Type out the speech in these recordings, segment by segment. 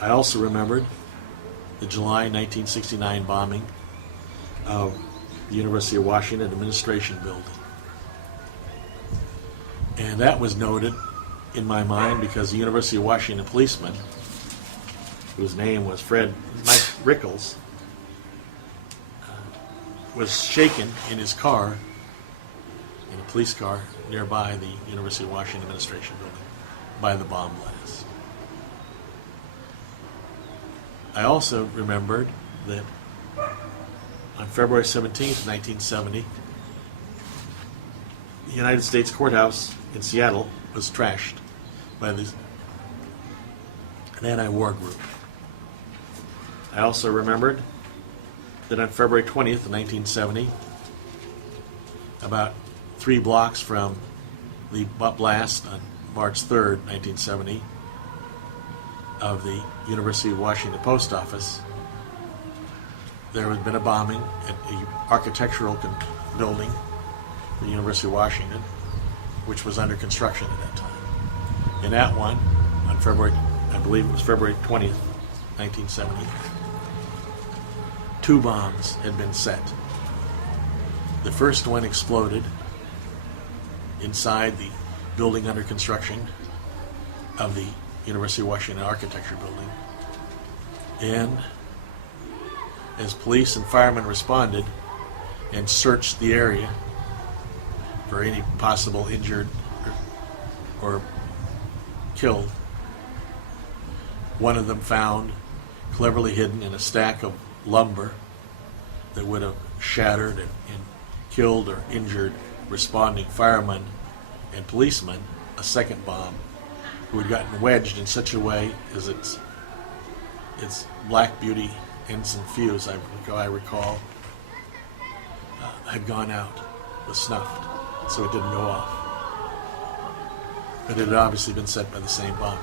I also remembered the July 1969 bombing of the University of Washington Administration Building. And that was noted in my mind because the University of Washington policeman, whose name was Mike Rickles, was shaken in his car, in a police car, nearby the University of Washington Administration Building by the bomb blast. I also remembered that on February 17th, 1970, the United States Courthouse in Seattle was trashed by an anti-war group. I also remembered that on February 20th, 1970, about 3 blocks from the blast on March 3rd, 1970, of the University of Washington Post Office, there had been a bombing at the architectural building for the University of Washington, which was under construction at that time. And that one, on February, I believe it was February 20th, 1970, 2 bombs had been set. The first one exploded inside the building under construction of the University of Washington Architecture Building. And as police and firemen responded and searched the area for any possible injured or killed, one of them found, cleverly hidden in a stack of lumber that would have shattered and killed or injured responding firemen and policemen, a second bomb who had gotten wedged in such a way as its black beauty ensign fuse, I recall, had gone out, was snuffed, so it didn't go off. But it had obviously been set by the same bomber.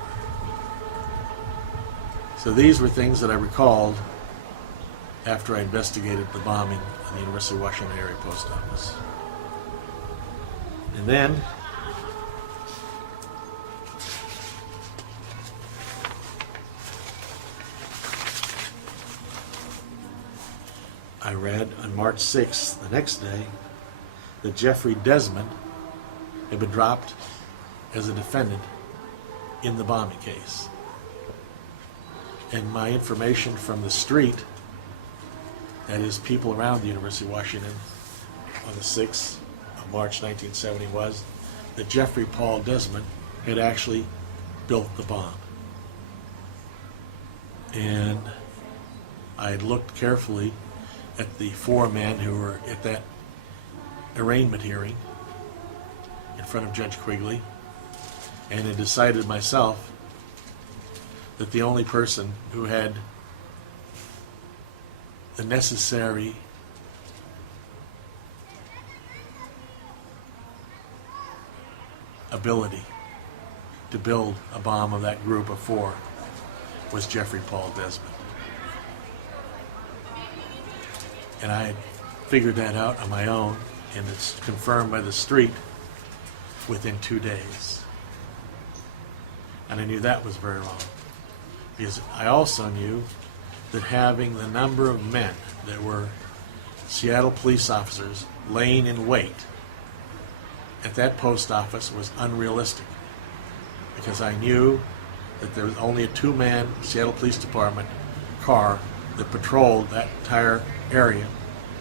So these were things that I recalled after I investigated the bombing of the University of Washington area post office. And then I read on March 6th, the next day, that Jeffrey Desmond had been dropped as a defendant in the bombing case. And my information from the street, that is, people around the University of Washington on the 6th of March 1970, was that Jeffrey Paul Desmond had actually built the bomb. And I had looked carefully at the 4 men who were at that arraignment hearing in front of Judge Quigley, and had decided myself that the only person who had the necessary ability to build a bomb of that group of 4 was Jeffrey Paul Desmond. And I had figured that out on my own, and it's confirmed by the street within 2 days. And I knew that was very wrong, because I also knew that having the number of men that were Seattle police officers laying in wait at that post office was unrealistic, because I knew that there was only a 2-man Seattle Police Department car that patrolled that entire area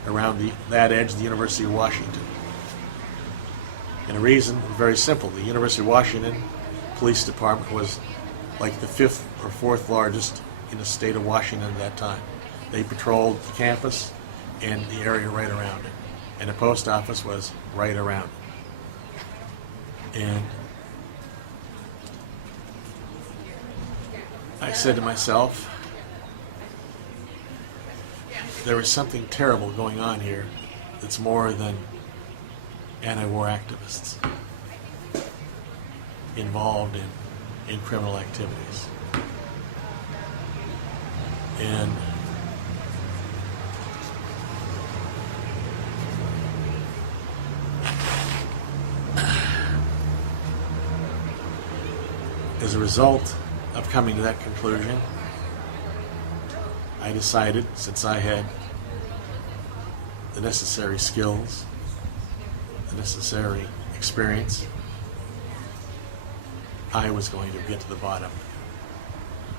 around that edge of the University of Washington. And the reason was very simple. The University of Washington Police Department was like the 5th or 4th largest in the state of Washington at that time. They patrolled the campus and the area right around it. And the post office was right around it. And I said to myself, there is something terrible going on here that's more than anti-war activists involved in criminal activities. And as a result of coming to that conclusion, I decided, since I had the necessary skills, the necessary experience, I was going to get to the bottom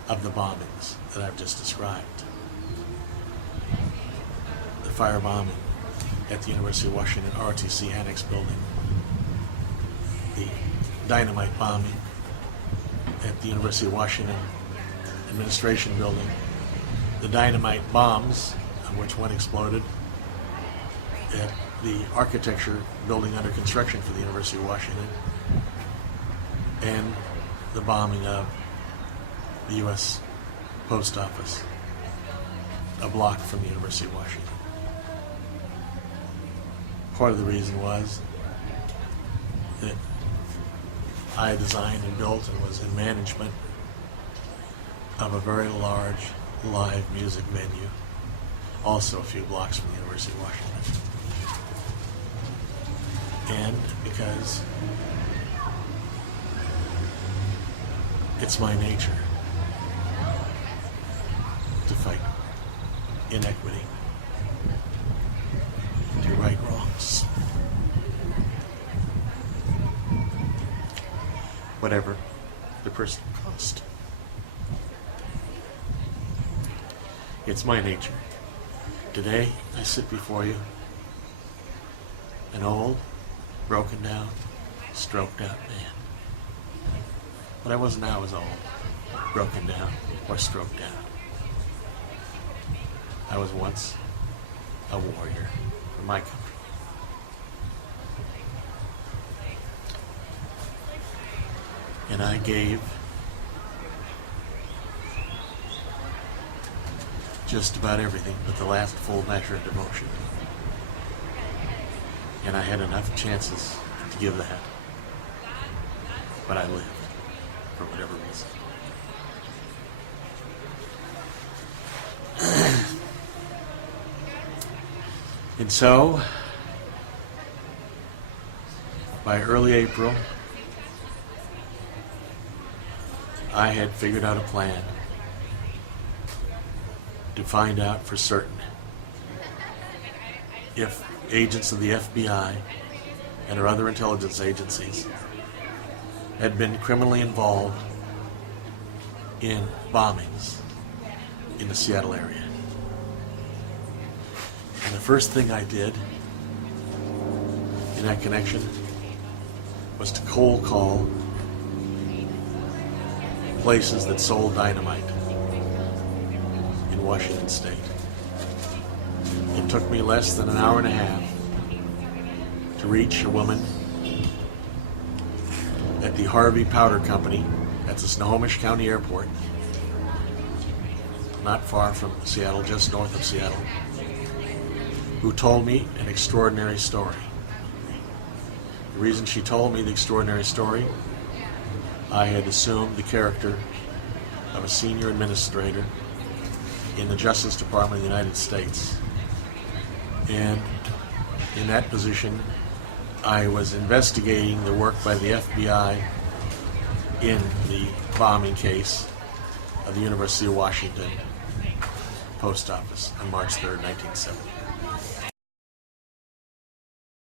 of the bombings that I've just described. The firebombing at the University of Washington ROTC Annex building, the dynamite bombing at the University of Washington Administration building, the dynamite bombs, of which one exploded at the architecture building under construction for the University of Washington, and the bombing of the U.S. Post Office, a block from the University of Washington. Part of the reason was that I designed and built and was in management of a very large live music venue, also a few blocks from the University of Washington. And because it's my nature to fight inequity, to right wrongs, whatever the personal cost. It's my nature. Today, I sit before you, an old, broken down, stroked out man. But I wasn't always old, broken down, or stroked out. I was once a warrior for my country. And I gave just about everything but the last full measure of devotion. And I had enough chances to give that. But I lived, for whatever reason. And so, by early April, I had figured out a plan to find out for certain if agents of the FBI and our other intelligence agencies had been criminally involved in bombings in the Seattle area. And the first thing I did in that connection was to cold call places that sold dynamite in Washington State. It took me less than an hour and a half to reach a woman at the Harvey Powder Company at the Snohomish County Airport, not far from Seattle, just north of Seattle, who told me an extraordinary story. The reason she told me the extraordinary story, I had assumed the character of a senior administrator in the Justice Department of the United States. And in that position, I was investigating the work by the FBI in the bombing case of the University of Washington Post Office on March 3rd, 1970.